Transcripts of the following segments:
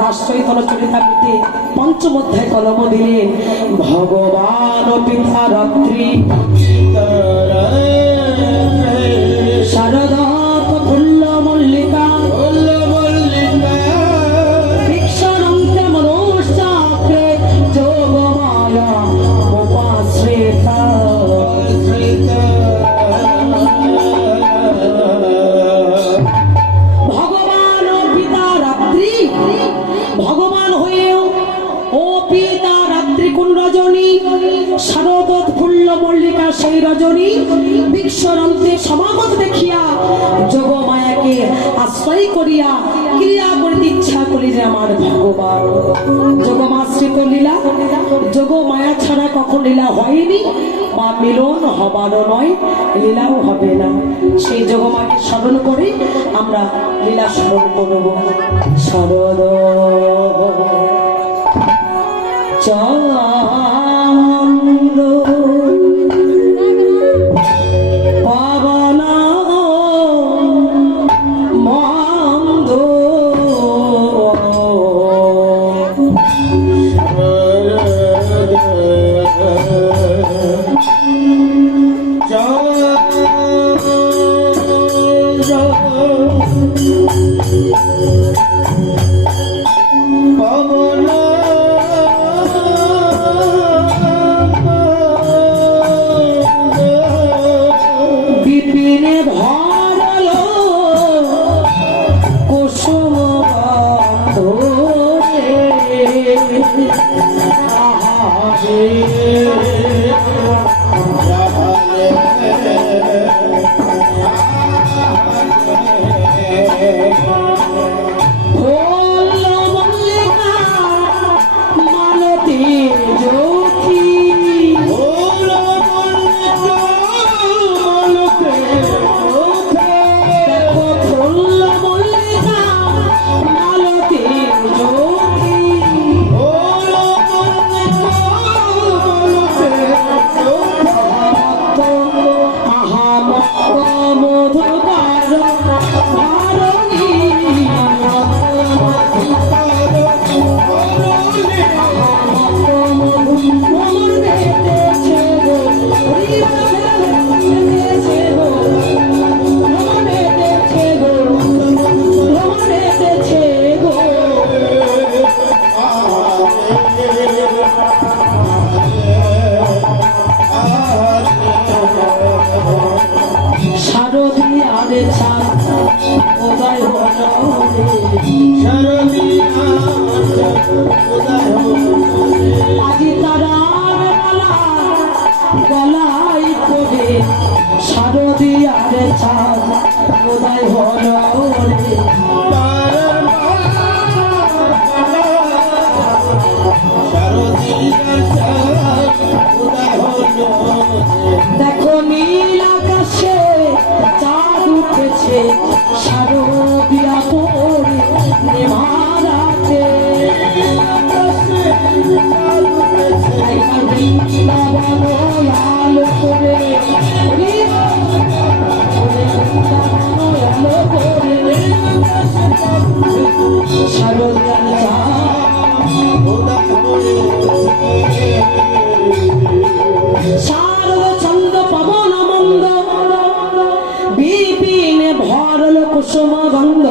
রাষ্ট্রৈতন চরিতামৃতে পঞ্চম অধ্যায় কলম দিলেন ভগবান পিতা রাত্রি শারদা ফুল্ল মল্লিকা ভিক্ষানন্তে মনোশ্চাক্রে যোগমায়া উপাশ্রিতা। ভগবান ও পিতা রাত্রি, ভগবান হয়েও ও পিতা রাত্রি কোন রজনী? শারদৎ ফুল্ল মল্লিকা সেই রজনী বিশ্বরন্তে সমাগত দেখিয়া যোগমায়াকে আশ্রয় করিয়া ক্রিয়া করিতে ইচ্ছা করি যে আমার ভগবান। যোগমাশ্রিত লীলা, যোগমায়া ছাড়া কখন লীলা হয়নি, মা মিলন হবারও নয়, লীলাও হবে না। সেই যোগমাকে স্মরণ করে আমরা লীলা স্মরণ করব। শরদ চন্দ্র পবন মন্দ বিপিনে ভরলো কুসুম বন্ধরে আহারে ফুল্ল মল্লিকা মালতী জ্যোতি দেখো ফুল্ল মল্লিকা মালতী জ্যোতি আহামত্ত মধুকার ভারণী শারদী আরে ছাড় উদয় আজি তারার মালা গলায় পড়ে শারদী আরে ছাড় উদয় হরে দেখো নীল আকাশে চাঁদ উঠেছে শারদিয়া পড়ে নেমারাতে আলো করে শারদিয়ার শারদ চন্দ্র পবন মন্দ বিপিনে ভরল কুসুম গন্ধ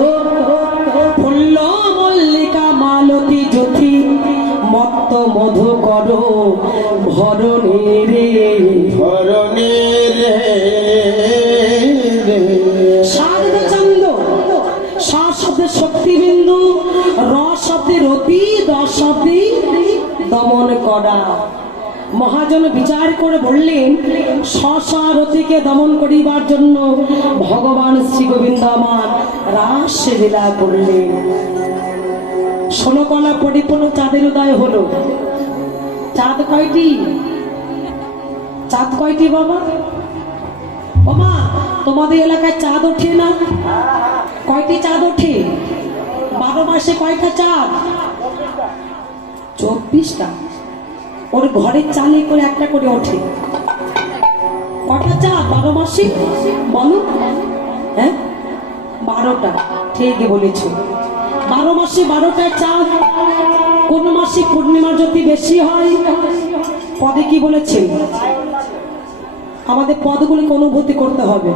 ফুল্ল মল্লিকা মালতী জ্যোতি মত্ত মধু কর ভরণী রে শারদ চন্দ্র স শব্দের শক্তিবিন্দু, র শব্দের রতি, দ শব্দে দমন করা। মহাজন বিচার করে বললেন শশারথীকে দমন করিবার জন্য ভগবান শ্রী গোবিন্দ আমার রাস লীলা করলেন। 16 কলা পরিপূর্ণ চাঁদের উদয় হলো। চাঁদ কয়টি? চাঁদ কয়টি বাবা? বাবা তোমাদের এলাকায় চাঁদ ওঠে না? কয়টি চাঁদ ওঠে? 12 মাসে কয়টা চাঁদ? 24টা। ওর ঘরের চালে করে একটা করে ওঠে। কটা চাঁদ 12 মাসে বলো? হ্যাঁ 12টা। ঠিকই বলেছ। 12 মাসে 12টা চাঁদ, কোন মাসে পূর্ণিমার জ্যোতি বেশি হয়? পদে কি বলেছে? আমাদের পদগুলিকে অনুভূতি করতে হবে।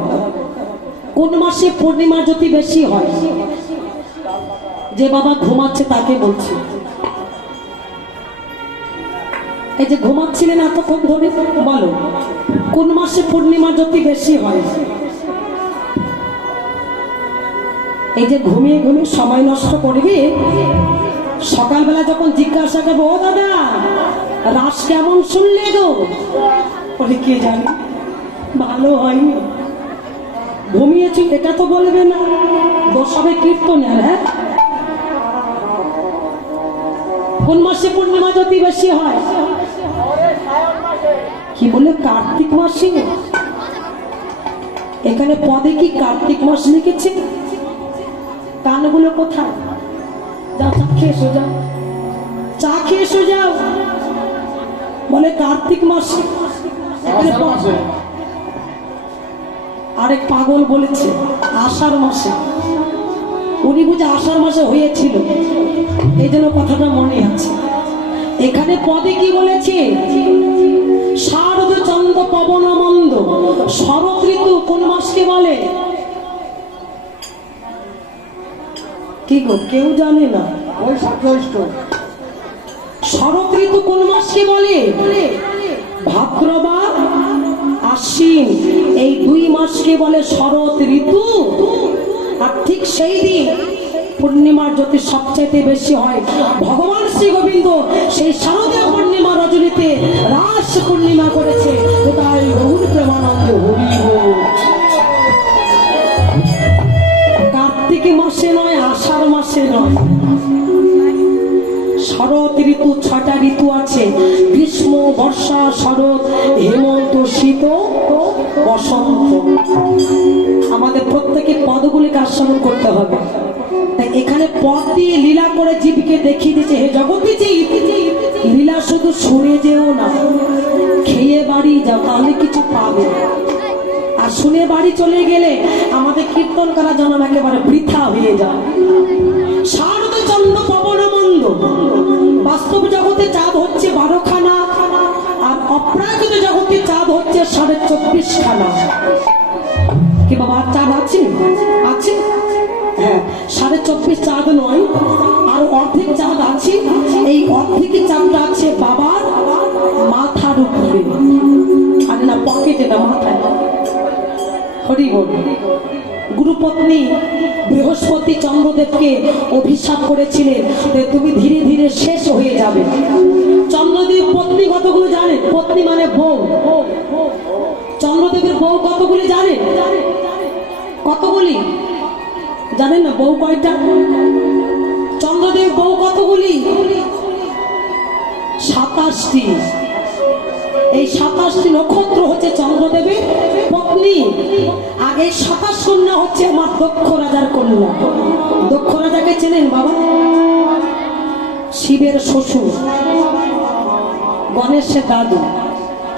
কোন মাসে পূর্ণিমার জ্যোতি বেশি হয়? যে বাবা ঘুমাচ্ছে তাকে বলছি, এই যে ঘুমাচ্ছিলেন এতক্ষণ ধরে, বলো কোন মাসে পূর্ণিমার জ্যোতি বেশি হয়? এই যে ঘুমিয়ে ঘুমিয়ে সময় নষ্ট করবে, সকালবেলা যখন জিজ্ঞাসা করবো, ও দাদা রাস কেমন শুনলে গো, বলে কে জানি, ভালো হয়নি, ঘুমিয়েছি এটা তো বলবে না, দোষ হবে কীর্তনের। হ্যাঁ, কোন মাসে পূর্ণিমা জ্যোতি বেশি হয়? কি বলে? কার্তিক মাসে। এখানে পদে কি কার্তিক মাস লিখেছে? কানগুলো কোথায়? যাও চা খেয়ে এসো, যাও চা খেয়ে এসো, যাও। বলে কার্তিক মাসে। আরেক পাগল বলেছে আষাঢ় মাসে, উনি বুঝে আষাঢ় মাসে হয়েছিল, এই জন্য কথাটা মনে আছে। এখানে পদে কি বলেছে? শারদ চন্দ্র পবন মন্দ। শরৎ ঋতু কোন মাসকে বলে? কি গো, কেউ জানে না? শরৎ ঋতু কোন মাসকে বলে? ভাদ্রবা আশ্বিন, এই 2 মাসকে বলে শরৎ ঋতু। আর ঠিক সেই দিন পূর্ণিমার জ্যোতি সবচেয়ে বেশি হয়। ভগবান শ্রী গোবিন্দ সেই শারদীয় পূর্ণিমা রজনীতে রাস পূর্ণিমা করেছে। তাই গৌর প্রেমানন্দ হরি বল। কার্তিক মাসে নয়, আষাঢ় মাসে নয়। শরৎ ঋতু 6টা ঋতু আছে, গ্রীষ্ম, বর্ষা, শরৎ, হেমন্ত, শীত, বসন্ত। আমাদের প্রত্যেকে পদগুলিকে আস্বাদন করতে হবে। তাই এখানে পদ দিয়ে লীলা করে জীবকে দেখিয়ে দিচ্ছে, হে জগতে যে লীলা শুধু শুনে যেও না, খেয়ে বাড়ি যাও, তাহলে কিছু পাবে। আর শুনে বাড়ি চলে গেলে আমাদের কীর্তন করা জন্ম একেবারে বৃথা হয়ে যায়। শারদ চন্দ্র পবন মন্দ। বাস্তব জগতে চাঁদ হচ্ছে 12খানা, আর অপ্রাকৃত জগতে চাঁদ হচ্ছে 24.5খানা। কি বাবা চাঁদ আছে? আছে, হ্যাঁ, 24.5 চাঁদ নয়, আর অর্ধেক চাঁদ আছে। এই অর্ধেক চাঁদটা আছে বাবার মাথার উপরে, আরে না পকেটে না, মাথায়। হরি বল। গুরুপত্নী বৃহস্পতি চন্দ্রদেবকে অভিশাপ করেছিলেন যে তুমি ধীরে ধীরে শেষ হয়ে যাবে। চন্দ্রদেব পত্নী কতগুলো জানেন? পত্নী মানে বউ। চন্দ্রদেবের বউ কতগুলি জানেন? কতগুলি জানেন না? বউ কয়টা? চন্দ্রদেব বউ কতগুলি? 27টি। এই 27টি নক্ষত্র হচ্ছে চন্দ্রদেবের পত্নী। আগে 27 কন্যা হচ্ছে আমার দক্ষ রাজার কন্যা। দক্ষ রাজাকে চেনেন বাবা? শিবের শ্বশুর, গণেশের দাদু।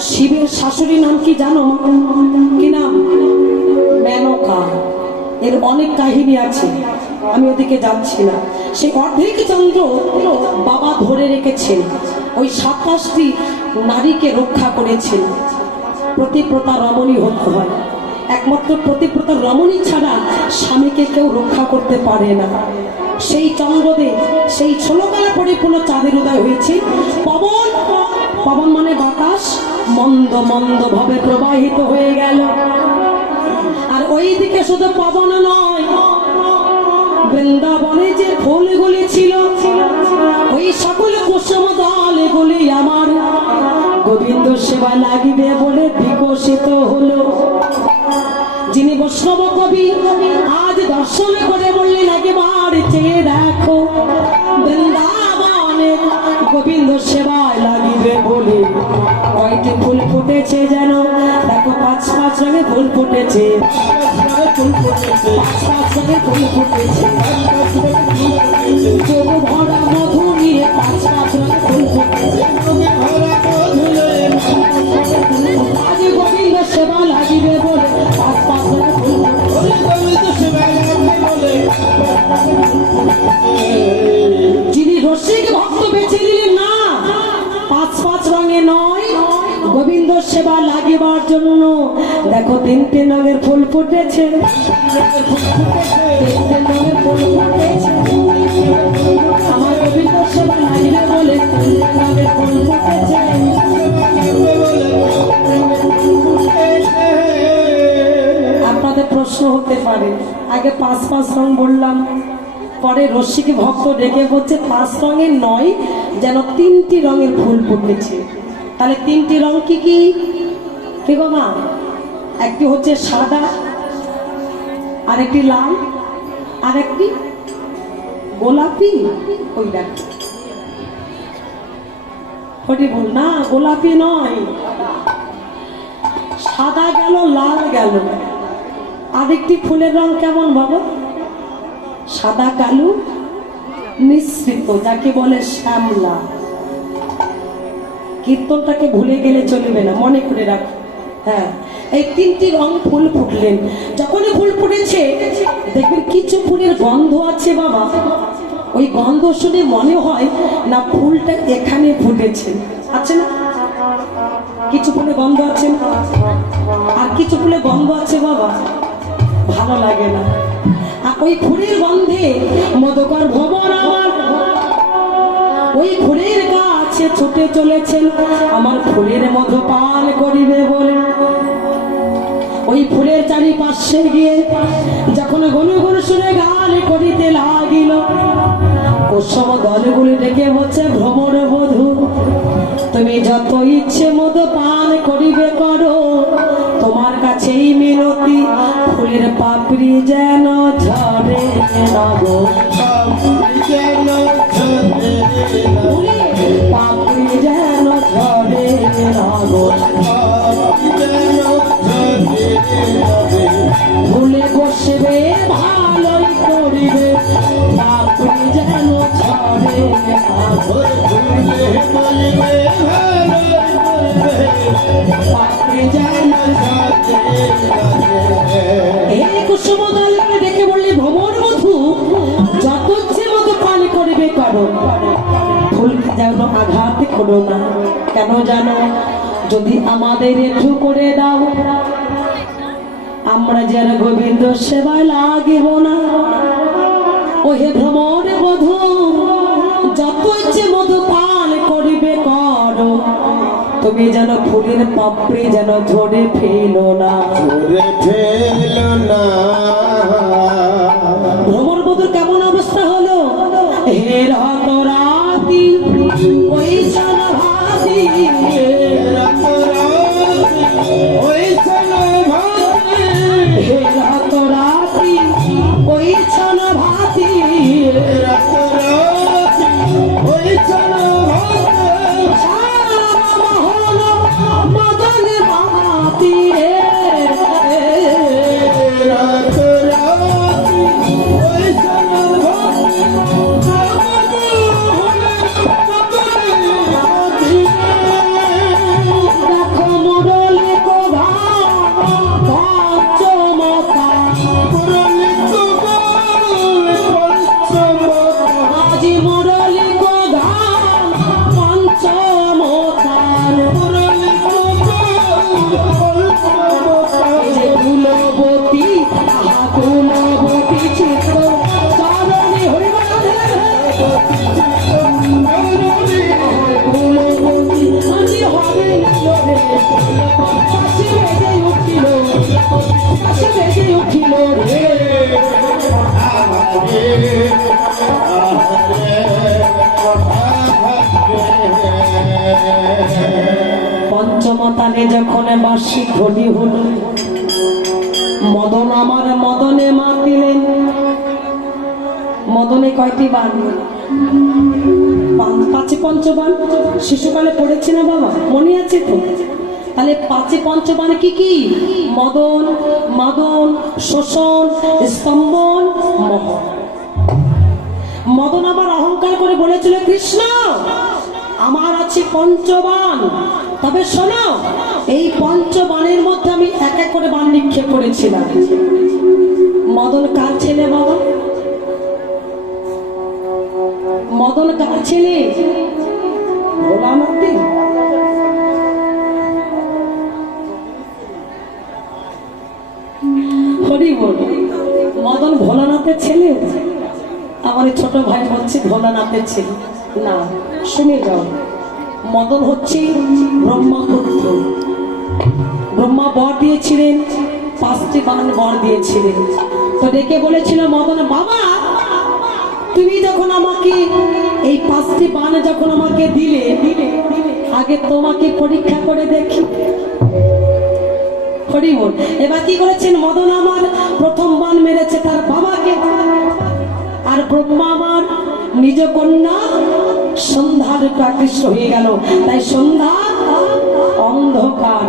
শিবের শাশুড়ি নাম কি জানো? কি নাম? মেনকা। এর অনেক কাহিনী আছে, আমি ওদিকে যাচ্ছি না। সেই অর্ধেক চন্দ্র বাবা ধরে রেখেছেন, ওই 27টি নারীকে রক্ষা করেছেন। প্রতিপ্রতা রমণী হতে হয়, একমাত্র প্রতিপ্রতা রমণী ছাড়া স্বামীকে কেউ রক্ষা করতে পারে না। সেই চন্দ্রদেব সেই 16 কালা পরিপূর্ণ চাঁদের উদয় হয়েছে। পবন, পবন মানে বাতাস, মন্দ মন্দ ভাবে প্রবাহিত হয়ে গেল। আর ওই দিকে শুধু পবন নয়, বৃন্দাবনে যে ফুলগুলি ছিল ওই সকল কুসুম দলগুলি আমার গোবিন্দ সেবা লাগিবে বলে বিকশিত হলো। যিনি বৈষ্ণব কবি আজ দর্শন করে বললেন একবার চেয়ে দেখো, বৃন্দাবনে গোবিন্দ সেবায় লাগিবে বলে কয়টি ফুল ফুটেছে যেন, দেখো 5 রঙে ফুল ফুটেছে, 5 রঙে ফুল ফুটেছে, চোখ ভরা মধু নিয়ে 5 রঙে ফুল ফুটেছে। আজ গোবিন্দ সেবা লাগিবে বলে 5 রঙে ফুল ফুটেছে। সেবা লাগিবার জন্য দেখো তিনটে রঙের ফুল ফুটেছে, তিনটে রঙের ফুল ফুটেছে। আমার গোবিন্দ সেবা লাগিবে বলে তিনটে রঙের ফুল ফুটেছে। আপনাদের প্রশ্ন হতে পারে, আগে 5 রং বললাম, পরে রসিক ভক্ত ডেকে বলছে 5 রঙের নয়, যেন 3টি রঙের ফুল ফুটেছে। তাহলে 3টি রং কি কি কি গো মা? একটি হচ্ছে সাদা, আরেকটি লাল, আরেকটি গোলাপি। ওই দেখ ওটি বল না, গোলাপি নয়, সাদা গেল, লাল গেল। আরেকটি ফুলের রং কেমন বাবা? সাদা কালো মিশ্রিত, যাকে বলে শ্যামলা। কীর্তনটাকে ভুলে গেলে চলবে না, মনে করে রাখ। হ্যাঁ, এই 3টি রং ফুল ফুটলেন। যখনই ফুল ফুটেছে দেখবেন কিছু ফুলের গন্ধ আছে বাবা, ওই গন্ধ শুনে মনে হয় না ফুলটা এখানে ফুটেছে, আছে না? কিছু ফুলে গন্ধ আছে না, আর কিছু ফুলে গন্ধ আছে বাবা ভালো লাগে না। আর ওই ফুলের গন্ধে মধুকর ভবন আমার ওই ফুলের গাছে ছুটে চলেছেন আমার ফুলের মধু পান করিবে বলে। ওই ফুলের চারিপাশে গিয়ে যখন গুনগুন শুনে গান করিতে লাগিল, কুসুম দলগুলি ডেকে বলছে ভ্রমর বধূ, তুমি যত ইচ্ছে মধু পান করিবে করো, তোমার কাছেই মিনতি, ফুলের পাপড়ি যেন ঝরে না গো, পাপড়ি যেন ঝরে না গো, ফুলে বসবে ভালোই করিবে, পাপড়ি যেন ঝরে না গো, পাপড়ি যেন এই কুসুম দলকে দেখে বললে ভ্রমর বধূ যত ইচ্ছে মতো পান করিবে করো, ফুলকে যেন আঘাত করো না। কেন জানো? যদি আমাদের একটু করে দাও, আমরা যেন গোবিন্দ সেবায় লাগিব না। ওহে ভ্রমর বধূ যত ইচ্ছে মধু পান করিবে করো, তুমি যেন ফুলের পাপড়ি যেন ঝরে ফেলো না, ঝরে ফেলো না। ভ্রমর বধূর কেমন অবস্থা হলো? হে রাত রাতি ওই ছানা ভাতি, ওই ছানা ভাতি, হে রাত রাতি ওই ছানা ভাতি, রাত রাতি ওই ছানা ভাতি, পঞ্চমতানে যখন বার্ষিক ধ্বনি হল, মদন আমার মদনে মা দিলেন। মদনে কয়টি বান? 5 পঞ্চবান শিশুকালে পড়েছি না বাবা, মনে আছে তো? তাহলে 5 পঞ্চবান কি কি? মদন, মাদন, শোষণ, স্তম্ভন, মোহন। মদন আবার অহংকার করে বলেছিল কৃষ্ণ আমার আছে পঞ্চবান, তবে শোনো এই পঞ্চবানের মধ্যে আমি এক এক করে বান নিক্ষেপ করেছিলাম। মদন কার ছেলে বাবা? মদন কার ছেলে? ভোলানাথ। মদন ভোলানাথের ছেলে? আমার এই ছোট ভাই বলছে ভোলানাথের ছেলে না, শুনে যাও। মদন হচ্ছে ব্রহ্মপুত্র। ব্রহ্মা বর দিয়েছিলেন, 5টি বাণ বর দিয়েছিলেন। তো ডেকে বলেছিল মদন, বাবা তুমি যখন আমাকে এই 5টি বাণ যখন আমাকে দিলে, আগে তোমাকে পরীক্ষা করে দেখি। হরিবল। এবার কি করেছেন মদন? আমার প্রথম বাণ মেরেছে তার বাবাকে, আর ব্রহ্মা আমার নিজ কন্যা সন্ধ্যার আকৃষ্ট হয়ে গেল। তাই সন্ধ্যা অন্ধকার,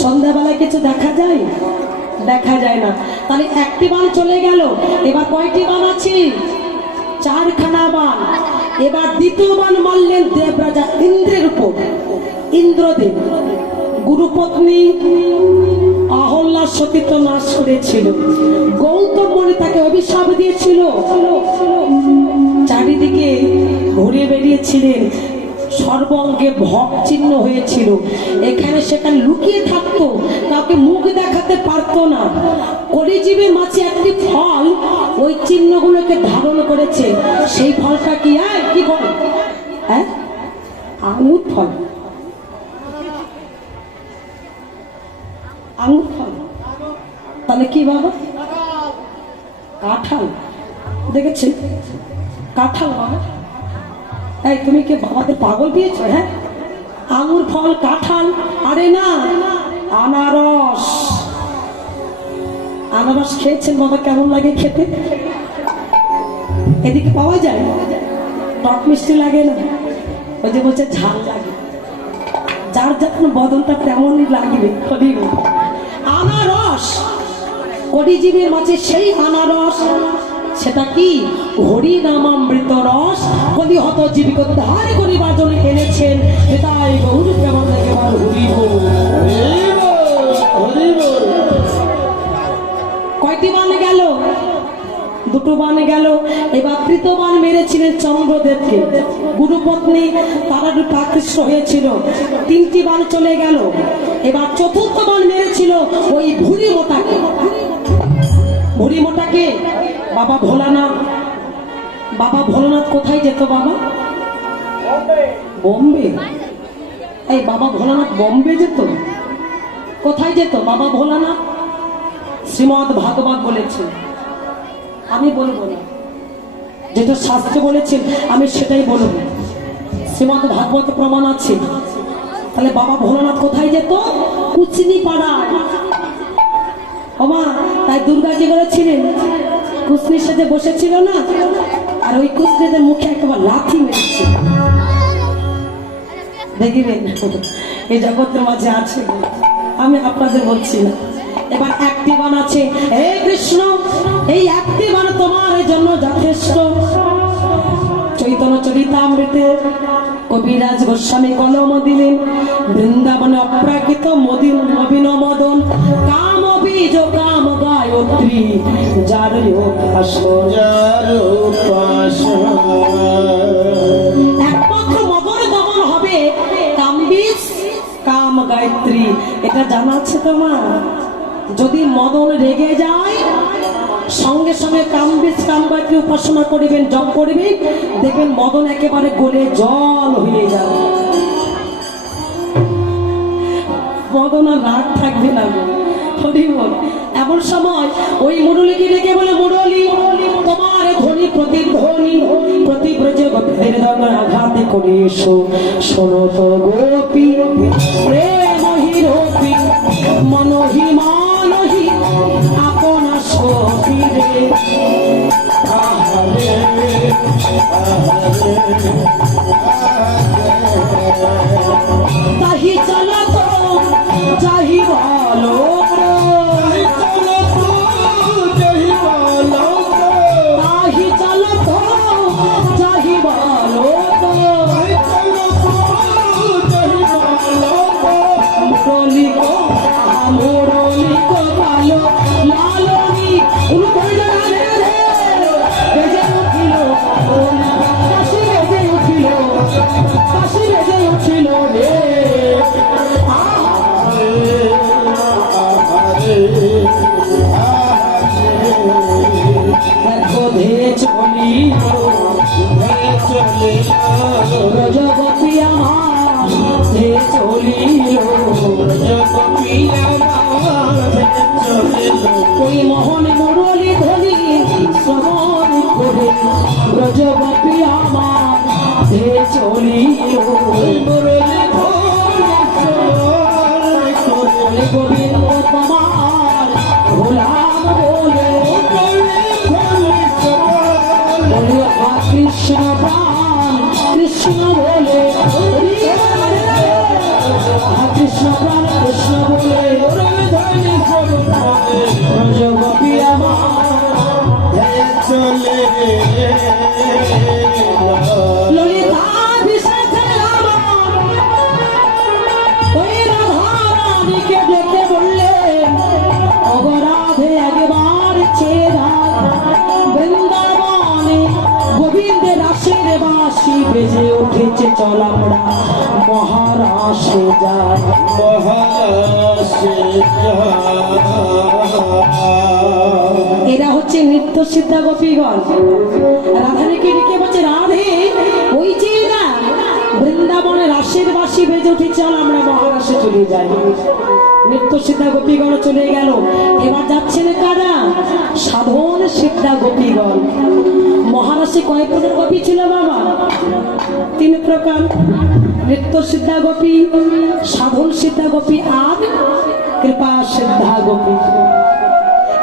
সন্ধ্যাবেলায় কিছু দেখা যায়? দেখা যায় না। তাহলে 1টি বাণ চলে গেল। এবার কয়টি বাণ আছে? 4খানা বাণ। এবার দ্বিতীয় বাণ মারলেন দেবরাজা ইন্দ্রের উপর। ইন্দ্রদেব গুরুপত্নী অহল্যার সতীত্ব নাশ করেছিল। গৌতম মুনি তাকে অভিশাপ দিয়েছিল। চারিদিকে ঘুরে বেরিয়েছিলেন, সর্বঙ্গে ভব চিহ্ন হয়েছিল। এখানে সেখানে লুকিয়ে থাকতো, কাউকে মুখ দেখাতে পারতো না। কলিজীবের মাঝে একটি ফল ওই চিহ্নগুলোকে ধারণ করেছে। সেই ফলটা কি? কি ফল? হ্যাঁ, আঙুর ফল। আঙুর ফল। তাহলে কি বাবা? কাঁঠাল। দেখেছি কাঁঠাল বাবা। এই তুমি কি বাবাদের পাগল পেয়েছো? হ্যাঁ, আঙুর ফল, কাঁঠাল। আরে না, আনারস। আনারস খেয়েছেন বাবা? কেমন লাগে খেতে? এদিকে পাওয়া যায়? টক মিষ্টি লাগে না? ওই যে বলছে ঝাল লাগে। যার যখন বদনটা তেমনই লাগবে। আনারস কলিজীবের মাঝে সেই আনারস, সেটা কি? হরি নামামৃত রস কলিহত জীবিক উদ্ধার করিবার জন্য এনেছেন। তাই গৌর কেমন একেবারে হরিব। কয়টি বাণ গেল? 2টো বাণ গেল। এবার 3য় বাণ মেরেছিলেন চন্দ্রদেবকে। গুরুপত্নী তারা দুটো আকৃষ্ট হয়েছিল। 3টি বাণ চলে গেল। এবার 4র্থ বাণ মেরেছিল ওই ভুরি মোটাকে। ভুরি মোটাকে বাবা ভোলানাথ। বাবা ভোলানাথ কোথায় যেত বাবা? বোম্বে। এই বাবা ভোলানাথ বোম্বে যেত? কোথায় যেত বাবা ভোলানাথ? শ্রীমদ ভাগবত বলেছে, আমি বলবো না। যেটা শাস্ত্রে বলেছেন আমি সেটাই বলবো। শ্রীমদ ভাগবত প্রমাণ আছে। তাহলে বাবা ভোলানাথ কোথায় যেত? কুচনি পাড়ায়। ওমা, তাই দুর্গা কি করেছিলেন? কুচনির সাথে বসেছিল না, আর ওই কুচনিদের মুখে একবার লাথি মেরেছে। দেখবেন এই জগতের মাঝে আছে, আমি আপনাদের বলছি না। এবার 1টি বাণ আছে। হে কৃষ্ণ, এই 1টি বাণ তোমার জন্য যথেষ্ট। চৈতন্য চরিতামৃতে কবিরাজ গোস্বামী কলম দিলেন, বৃন্দাবনে অপ্রাকৃত মদিন নবীন মদন কাম বীজ কাম গায়ত্রী যার একমাত্র মদন দমন হবে কাম বীজ কাম গায়ত্রী। এটা জানা আছে তোমার? যদি মদন রেগে যায়, সঙ্গে সঙ্গে কামবীজ কামগায়ত্রী উপাসনা করিবেন, জপ করিবেন, দেখবেন মদন একেবারে গলে জল হয়ে যাবে। মদন আর রাগ থাকবে না। এমন সময় ওই মুরলীকে ডেকে বলে, মুরলী তোমার ধ্বনি প্রতিধ্বনি প্রতিব্রজ গভীর আঘাতে করে এসো। শোনো তো গোপী প্রেম হিরোপী মনোহি মানহি আপনা সখীরে। তাহি চলা তো যাহি বলো, তাহি চলা তো যাহি বলো, মুরলী গো মুরলী গো ভালো লালনী বেজে উঠিল, বেজে উঠিল ব্রজগোপী আমার হে চলিল ওই মোহন মুরলী ধ্বনি শ্রবণ করে ব্রজগোপী আমার হে চলিল গোবিন্দ তোমার গোলাম বলে কৃষ্ণ প্রাণ কৃষ্ণ বলে কৃষ্ণ প্রাণ কৃষ্ণ বলে ব্রজগোপী আমার ললিতা বিশাখা আমার ওই রাধারানীকে ডেকে বললেন অগরাধে একবার চেরা বৃন্দাবনে গোবিন্দের রাসের বাঁশি বেজে উঠেছে চল আমরা মহারাসে যাই এরা হচ্ছে নৃত্য সিদ্ধা গোপীগণ রাধানীকে ডেকে বলছে রাধে ওই যে না বৃন্দাবনে রাসের বাঁশি বেজে উঠে চল আমরা মহারাসে চলে যাই নৃত্য সিদ্ধা গোপীগণ চলে গেল এবার যাচ্ছেন কারা সাধন সিদ্ধা গোপীগণ মহারাসে কয় প্রকার গোপী ছিল বাবা 3 প্রকার নৃত্য সিদ্ধা গোপী সাধন সিদ্ধা গোপী আর কৃপা সিদ্ধা গোপী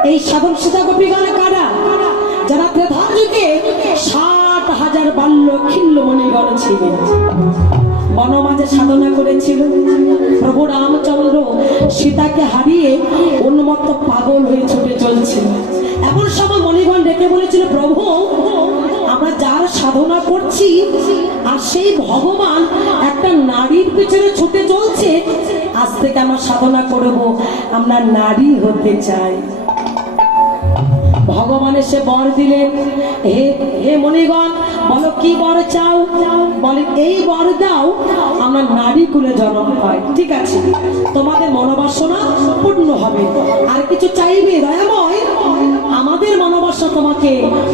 এই সাধন সিদ্ধা গোপীগণ কারা যারা ত্রেতার যুগে 60,000 বাল্য খিল্ল মণিগণ ছিলেন বনমাঝে সাধনা করেছিল প্রভু রামচন্দ্র সীতাকে হারিয়ে উন্মত্ত পাগল হয়ে ছুটে চলছিল এমন সময় মণিগণ ডেকে বলেছিল প্রভু আমরা যার সাধনা করছি আর সেই ভগবান একটা নারীর পিছনে ছুটে চলছে আজ থেকে আমরা সাধনা করব আমরা নারী হতে চাই ভগবান এসে বর দিলেন হে হে মণিগণ বলো কি বর চাও বলে এই বর দাও আমরা নারী কুলে জন্ম হয় ঠিক আছে তোমাদের মনোবাসনা পূর্ণ হবে আর কিছু চাইবে দয়াময় আমাদের মনোবাসনা তোমাকে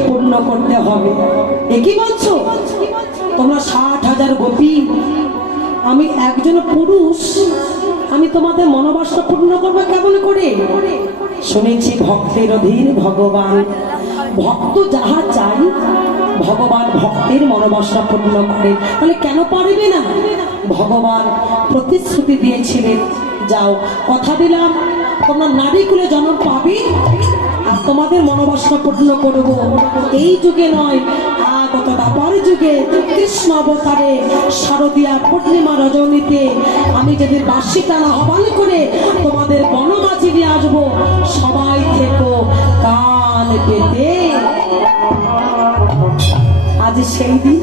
পূর্ণ করতে হবে এ কি বলছো তোমরা 60,000 গোপী আমি একজন পুরুষ আমি তোমাদের মনোবাসনা পূর্ণ করবো কেমন করে শুনেছি ভক্তের অধীন ভগবান ভক্ত যাহা চাই ভগবান ভক্তের মনোবাসনা পূর্ণ করে তাহলে কেন পারবে না ভগবান প্রতিশ্রুতি দিয়েছিলেন যাও কথা দিলাম তোমরা নারী কুলে জন্ম পাবে আর তোমাদের মনোবাসনা পূর্ণ করব এই যুগে নয় আগত দাপর যুগে কৃষ্ণ অবতারে শারদীয়া পূর্ণিমা রজনীতে আমি যদি বাঁশি টানা আহ্বান করে তোমাদের বনমাঝি নিয়ে আসবো সবাই থেকো কান পেতে আজ সেই দিন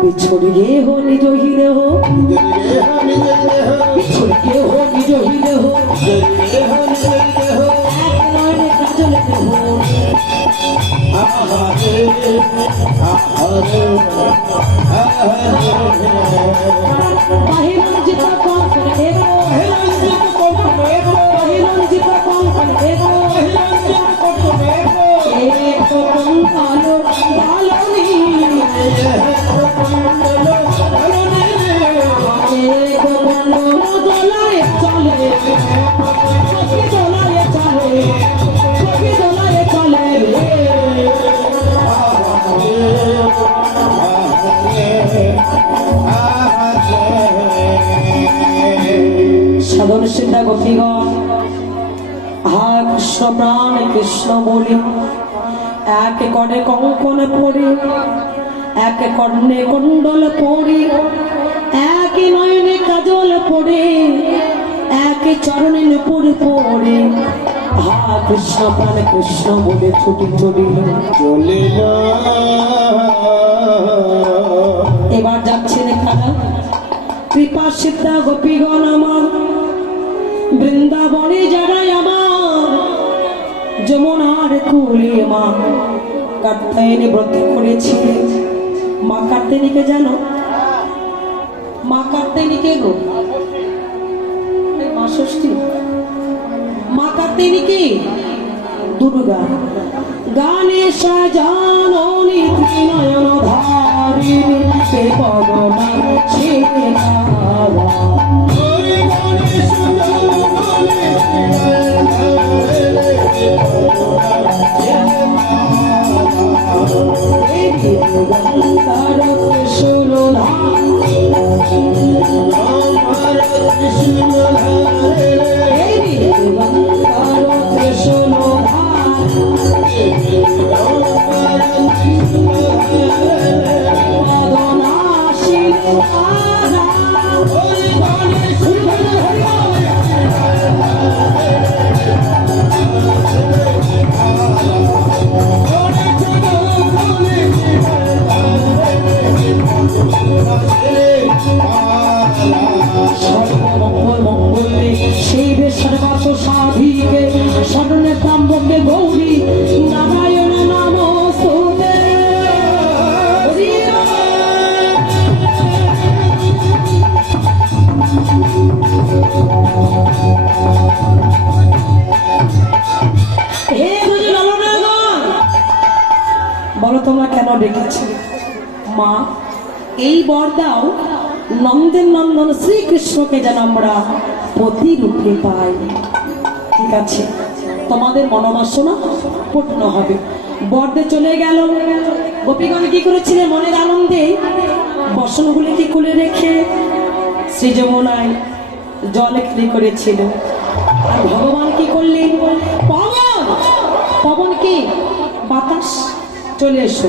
বিছড়িয়ে হো নিজ হিরে হো বিছড়িয়ে হো নিজ হিরে হো এক নয়নে কাজল দেহ বাহিরঞ্জিতা কম করে বাহিরঞ্জিতা কম করে এক ভালো ভালো দোলায় চলে দোলায় চলে দোলায় চলে সাধন সিদ্ধা গোপীগণ হা কৃষ্ণ প্রাণ কৃষ্ণ বলি এক কর্ণে কঙ্কন পড়ে এক কর্ণে কুণ্ডল পড়ে এক নয়নে কাজল পড়ে এক চরণে নুপুর পড়ে হা কৃষ্ণ প্রাণ কৃষ্ণ বলে ছুটি চলিল চলিল এবার যাচ্ছেন কারা কৃপা সিদ্ধা গোপীগণ আমার বৃন্দাবনে যারাই আমার যমুনার কুলে মা কাত্যায়নী ব্রত করেছিলেন মা কাত্যায়নীকে জানো মা কাত্যায়নীকে গো মা ষষ্ঠী মা কাত্যায়নীকে দুর্গা গানে সাজানো নীতি নয়ন ধারিণী কে পবনা ছেড়ে নাওয়া। তার কৃষ্ণ সেই বেশ সর্বাস সাধিকে স্মরণে ত্রম্বকে গৌরী নারায়ণ নমস্তুতে। হে বুঝি লালনাগণ, বলো তোমরা কেন ডেকেছ? মা, এই বর দাও নন্দের নন্দন শ্রীকৃষ্ণকে যেন আমরা পতি রূপে পাই। ঠিক আছে, তোমাদের মনোবাসনা পূর্ণ হবে। বর্দে চলে গেল। গোপীগণ কি করেছিলেন? মনের আনন্দে বসনগুলিকে খুলে রেখে শ্রী যমুনায় জলে খেলি করেছিল। আর ভগবান কি করলেন? পবন, পবন কি? বাতাস, চলে এসো।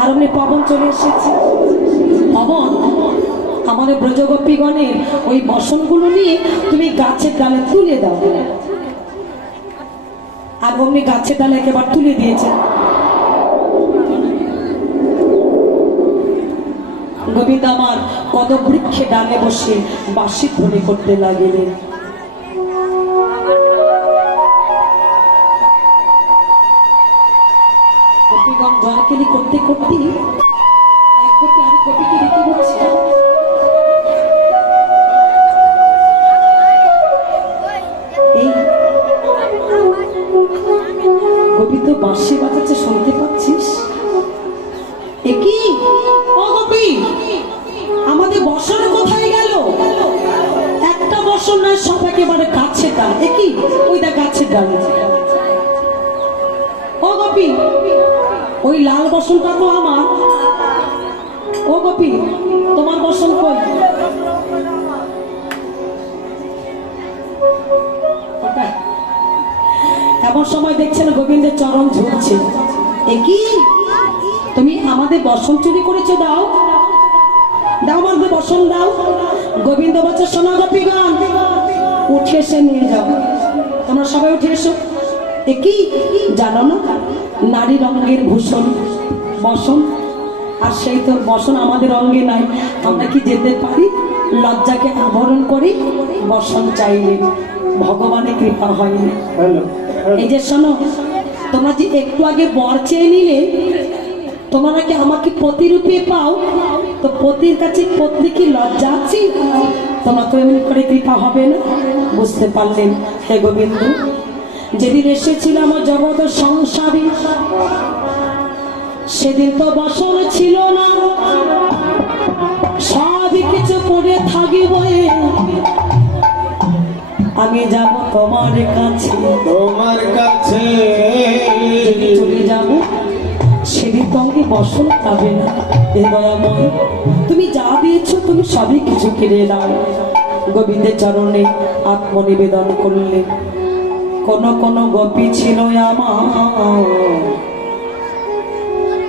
আর অমনি পবন চলে এসেছে। পবন, আমাদের ব্রজগোপীগণের ওই বসনগুলো নিয়ে তুমি গাছের ডালে তুলে দাও। আর অমনি গাছের ডালে একেবারে তুলে দিয়েছে। গোবিন্দ আমার কদম বৃক্ষে ডালে বসে বাঁশি ধ্বনি করতে লাগিলেন। গোপীগণ জলকেলি করতে করতে এক গোপী আরেক গোপীকে দেখতে পাচ্ছে। গোপী তো বাঁশি বাজাচ্ছে, শুনতে পাচ্ছিস? একই ও গোপী, আমাদের বসন কোথায় গেল? একটা বসন নয়, সব একেবারে গাছের ডাল। একই ওই দা গাছের ডাল। ও গোপী, ওই লাল বসনটা তো আমার। ও গোপী, তোমার বসন কই? এমন সময় দেখছেন গোবিন্দের চরণ ঝুলছে। একই তুমি আমাদের বসন চুরি করেছো, দাও দাও, আমাদের বসন দাও। গোবিন্দ বলছে, শোনো গোপীগণ, উঠে এসে নিয়ে যাও। তোমরা সবাই উঠে এসো। একই জানো না, নারী রঙের ভূষণ বসন। আর সেই তো বসন আমাদের অঙ্গে নাই, আমরা কি যেতে পারি? লজ্জাকে আবরণ করি বসন চাইলে, ভগবানের কৃপা হয়নি। এই যে শোনো, তোমরা যে একটু আগে বর চেয়ে নিলে, তোমরা কি আমাকে প্রতিরূপে পাও? তো পতির কাছে পত্নী কি লজ্জা আছে? তোমরা তো এমনি করে কৃপা হবে না। বুঝতে পারলেন? হে গোবিন্দ, যেদিন এসেছিলাম জগৎ সংসারী, সেদিন তো বসন ছিল না, সব কিছু পড়ে থাকিব। আমি যাব তোমার কাছে, তোমার কাছে চলে যাব, সেদিন তো আমাকে বসন পাবে না। এ দয়াময়, তুমি যা দিয়েছো তুমি সবই কিছু ফিরে দাও। গোবিন্দের চরণে আত্মনিবেদন করলে। কোন কোন গোপী ছিল আমার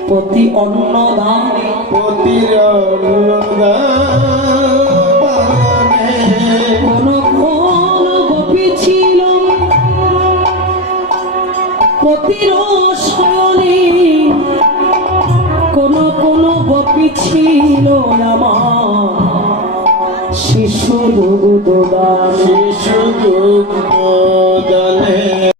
প্রতি অন্নদানে, পতির কোন কোন গোপী ছিল পতির শয়নে, কোন কোন গোপী ছিল আমার শিশু দুগ্ধদানে। শিশু দুগ্ধ দানে।